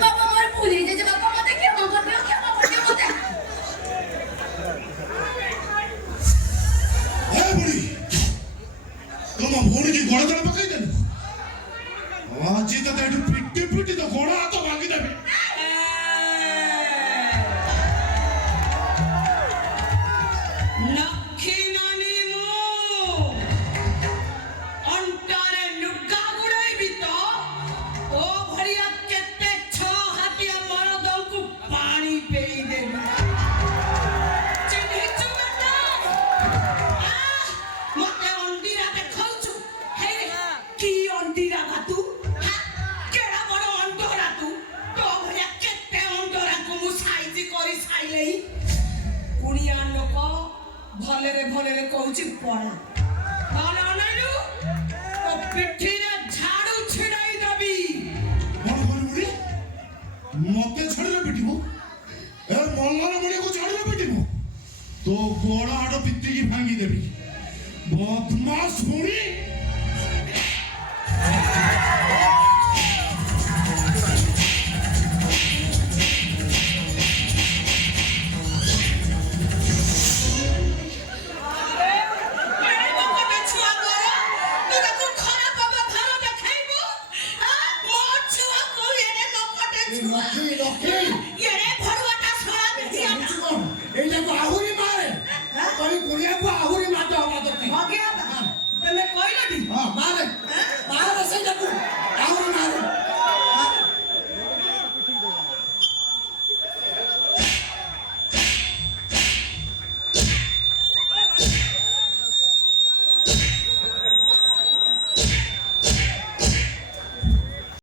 बाबा मोर भूल ही जे बाबा मते क्या मते ए बुढ़ी तुम भूल की गोड़ तले पकाई देनु आज तो तेटू पिट्टी पिट्टी तो गोड़ हाथ भागी देबे भले रे कहूची पड़ा भले अनाइलु तो पिठी रे झाड़ू छिड़ाई दबी कौन कौन बुढ़ी मते छड़ले पिटिबो ए मल्लार बुढ़ी को छड़ले पिटिबो तो गोड़ हाड़ पिट्टी की भांगी देबी बदमाश बुढ़ी आहुरी मारे कहीं कुड़िया को